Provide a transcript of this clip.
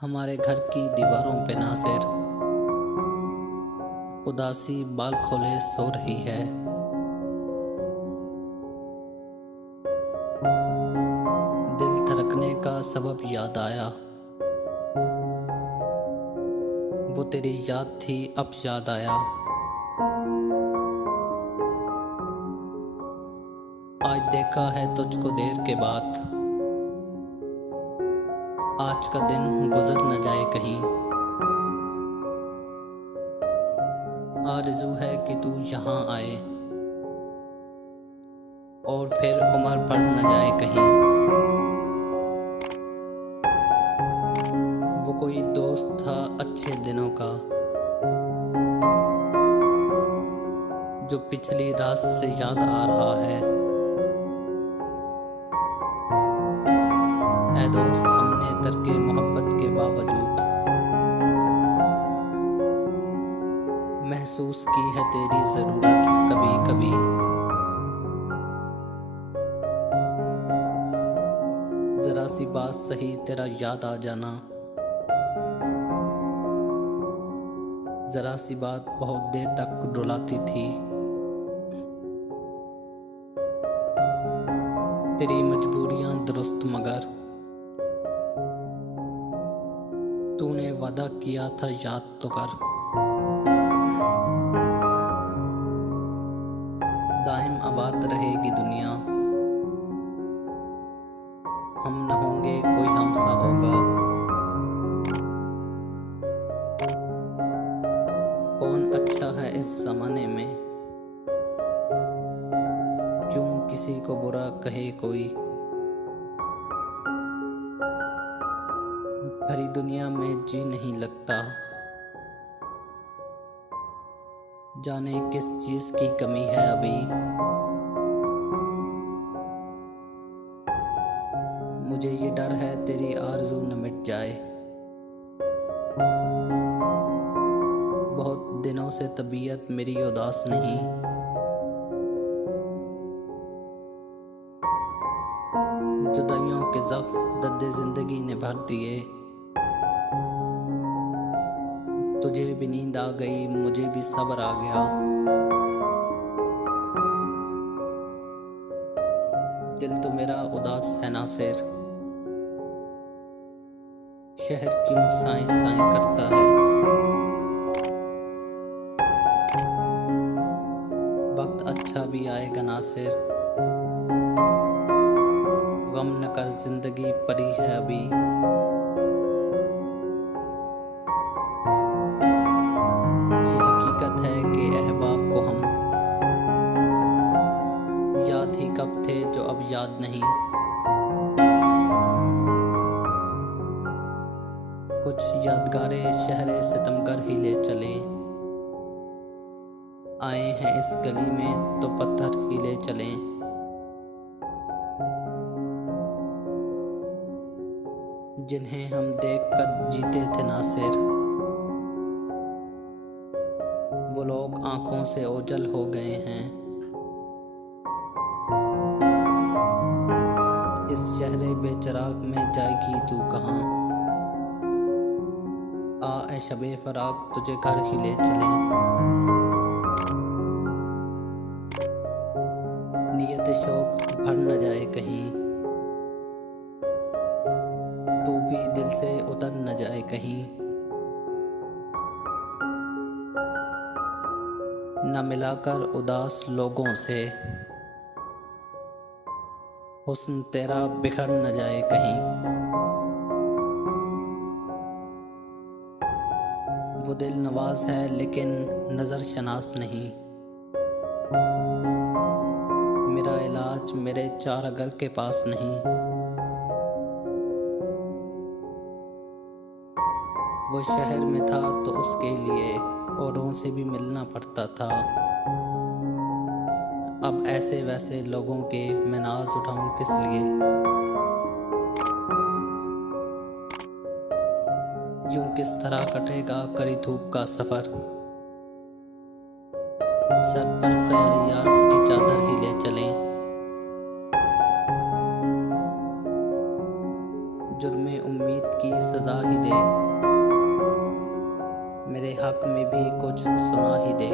हमारे घर की दीवारों पे नासिर उदासी बाल खोले सो रही है। दिल धड़कने का सबब याद आया, वो तेरी याद थी अब याद आया। आज देखा है तुझको देर के बाद, आज का दिन गुजर न जाए कहीं। आरज़ू है कि तू यहाँ आए और फिर उम्र बढ़ न जाए कहीं। वो कोई दोस्त था अच्छे दिनों का, जो पिछली रात से याद आ रहा है। ऐ दोस्त, हमने तरके मोहब्बत के बावजूद महसूस की है तेरी ज़रूरत कभी कभी। ज़रा सी बात सही तेरा याद आ जाना, ज़रा सी बात बहुत देर तक रुलाती थी। तेरी मजबूरियां दुरुस्त मगर तूने वादा किया था याद तो कर। दाइम आबाद रहेगी दुनिया, हम न होंगे कोई हमसा होगा। कौन अच्छा है इस ज़माने में, क्यों किसी को बुरा कहे कोई। भरी दुनिया में जी नहीं लगता, जाने किस चीज़ की कमी है अभी। मुझे ये डर है तेरी आरज़ू न मिट जाए, बहुत दिनों से तबीयत मेरी उदास नहीं। जुदाइयों के ज़ख्म दर्द ज़िंदगी ने भर दिए। तुझे भी नींद आ गई, मुझे भी सब्र आ गया। दिल तो मेरा उदास है नासिर, शहर क्यों साए साए करता है। वक्त अच्छा भी आएगा नासिर, गम न कर जिंदगी परी है अभी। ये हकीकत है कि अहबाब को हम याद ही कब थे जो अब याद नहीं। कुछ यादगारे शहरे सितमगर ही ले चले, आए हैं इस गली में तो पत्थर ही ले चलें। जिन्हें हम देखकर जीते थे नासिर, वो लोग आंखों से ओझल हो गए हैं। इस शहरे बेचराग में जाएगी तू कहाँ, आ ए शबे फराग तुझे घर ही ले चलें। नियत शौक भर न जाए कहीं, तू भी दिल से उतर न जाए कहीं। न मिलाकर उदास लोगों से हुस्न तेरा बिखर न जाए कहीं। वो दिल नवाज है लेकिन नज़र शनास नहीं। मेरा इलाज मेरे चार अगर के पास नहीं। वो शहर में था तो उसके लिए औरों से भी मिलना पड़ता था। अब ऐसे वैसे लोगों के मैं नाज उठाऊं किस लिए। यूं किस तरह कटेगा करी धूप का सफर, सर पर ख्याल यार की चादर ही ले चलें। जुर्मे उम्मीद की सजा ही दे, मेरे हक में भी कुछ सुना ही दे।